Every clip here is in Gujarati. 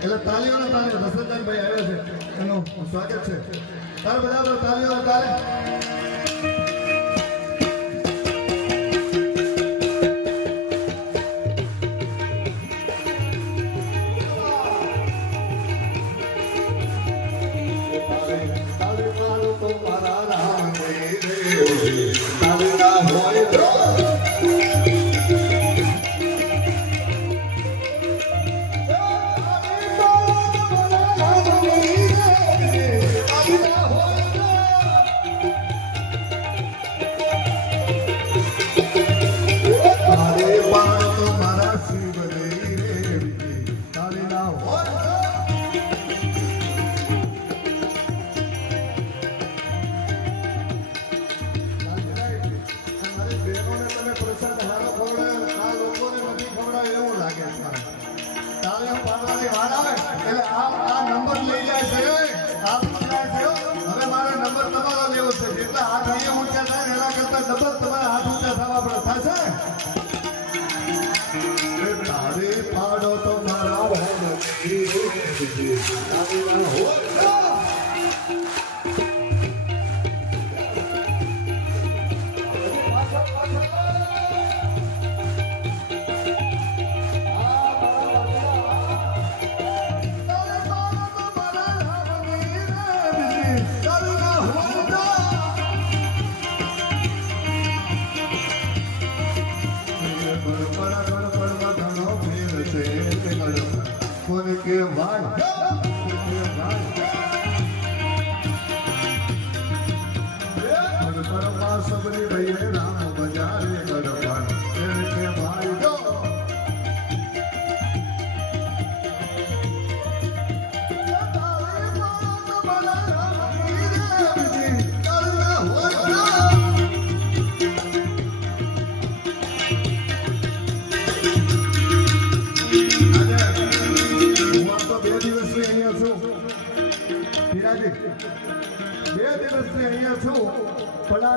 એટલે તાલીઓના તાલે રસલદાનભાઈ આવ્યા છે એનું સ્વાગત છે તારે બધા તાલીઓના તાલે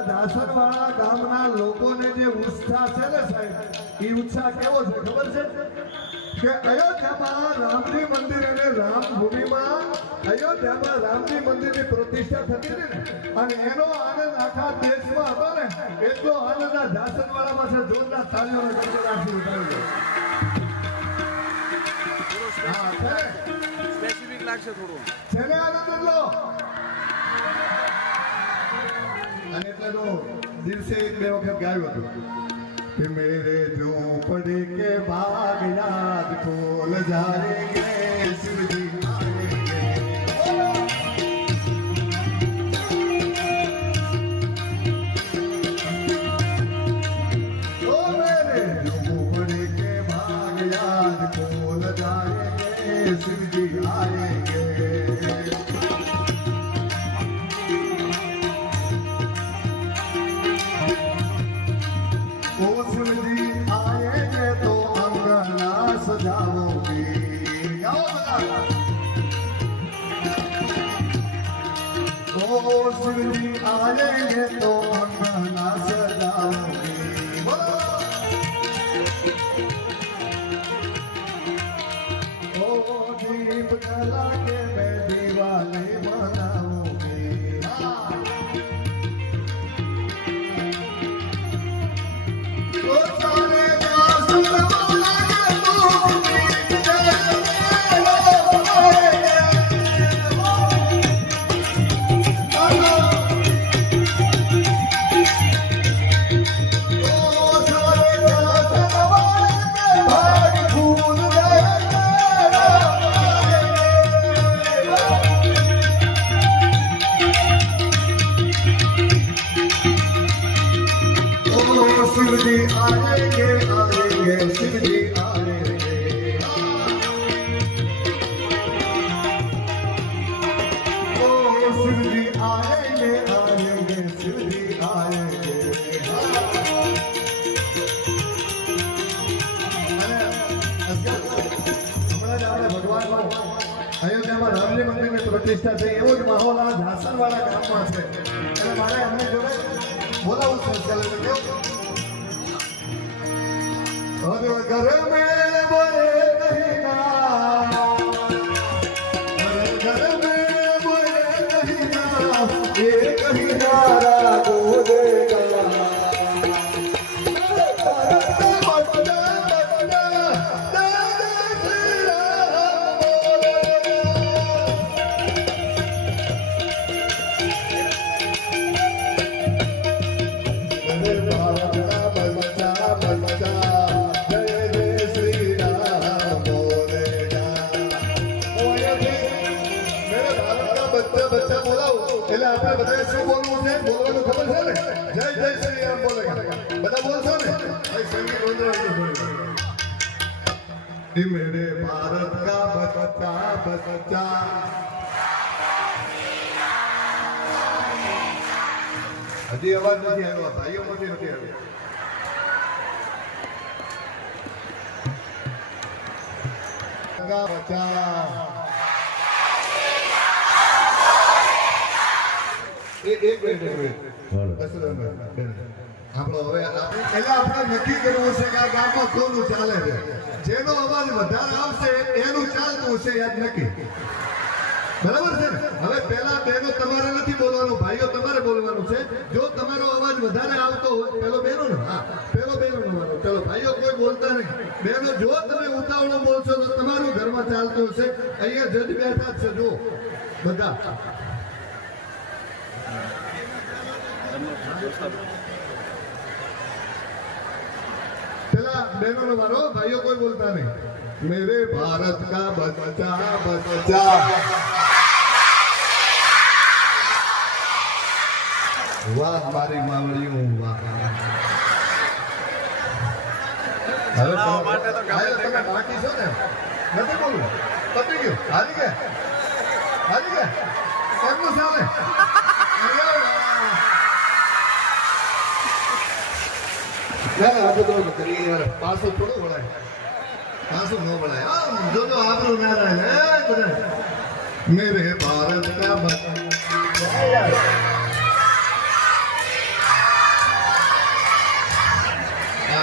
દાસરવાળા ગામના લોકોને જે ઉત્સાહ છે ને સાહેબ એ ઉત્સાહ કેવો છે ખબર છે કે અયોધ્યામાં રામજી મંદિર અને રામભૂમિમાં અયોધ્યામાં રામજી મંદિરની પ્રતિષ્ઠા થતી હતી ને અને એનો આનંદ આખા દેશમાં હતો ને એટલો આનંદ આ દાસરવાળામાં છે. જોરદાર તાળીઓનો ગણગડાટ ઉઠાવી હા સ્પેસિફિક લાગશે થોડું છે ને આનંદ એટલો અને એટલે તો દિવસે એક બે વખત ગાયું હતું કે મેરે ઝોપડી કે બાગ યાદ ખોલ જાએંગે શિવજી आएंगे तो अंगना सजाओगे ओ दीप जला के मैं दीवाने बनाऊंगी तो सारे અયોધ્યામાં રામજી મંદિરની પ્રતિષ્ઠા થઈ એવો જ માહોલ આ ઝાસણવાળા ગામમાં છે અને મારે એમની જોડે બોલાવું છે ચાલો તો કેવું અરે ઘર મેં બોલે નહીં ના ઘર મેં બોલે નહીં ના એ કહી નારા બોલે એટલે આપણે બધા શું બોલવું છે બોલવાનું ખબર છે ને જય જય શ્રી રામ બોલે બધા બોલશો ને ભાઈ સંગીત વંદના મેરે ભારત કા બચ્ચા બચ્ચા હજી અવાજ નથી આવ્યો ભાઈઓ માંથી નથી આવ્યો બચ્ચા એક મિનિટ આપણો હવે એટલે આપણે નક્કી કરવું છે કે આ ગામમાં કોનું ચાલે છે જેનો અવાજ વધારે આવશે એનું ચાલતું છે યાદ નક્કી બરાબર છે ને હવે પહેલા બહેનો તમારે નથી બોલવાનું ભાઈઓ તમારે બોલવાનું છે જો તમારો અવાજ વધારે આવતો હોય પેલો બહેનો ને હા પેલો બહેનો બોલવાનો ચલો ભાઈઓ કોઈ બોલતા નહીં બહેનો જો તમે ઉતાવળો બોલશો તો તમારું ઘરમાં ચાલતું હશે અહીંયા જજ બેઠા જ છે જો બધા चला बहनों ने मारो भाइयों कोई बोलता नहीं मेरे भारत का बच्चा बच्चा वाह हमारी मावड़ियों वाह હવે માટે તો તમે બાકી છો ને નથી બોલવું પતી ગયું હારી ગયા કેમનું ચાલે પાછું થોડું વળાય પાછું ન વળાય જો તો આપણું ના રહે મેરે ભારત કા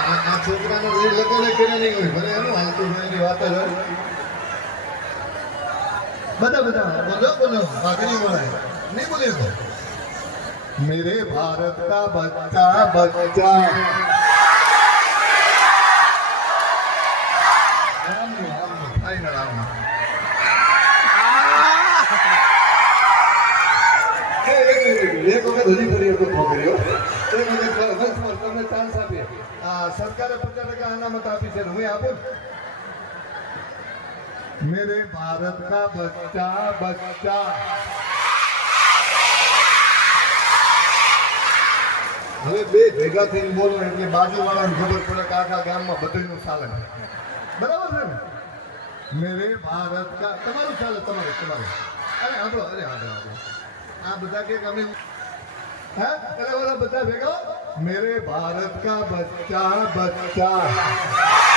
આ છોકરાને લગ્ન કર્યા નહીં હોય ભલે એનું હાલતું હોય એની વાત જ હોય બધા બોલો ભાગરી વળાય નહીં બોલે તો मेरे भारत का बच्चा बच्चा સરકારે 50% અનામત આપી છે હું આપું मेरे भारत का बच्चा बच्चा હવે બે ભેગા થઈને બોલો એટલે બાજુવાળાને ખબર પડે કે આખા ગામમાં બધાનું ચાલે બરાબર છે ને મેરે ભારત કા તમારું ચાલે તમારું અરે આપણો આ બધા કે અમે હા એટલે ઓલા બધા ભેગા મેરે ભારત કા બચ્ચા બચ્ચા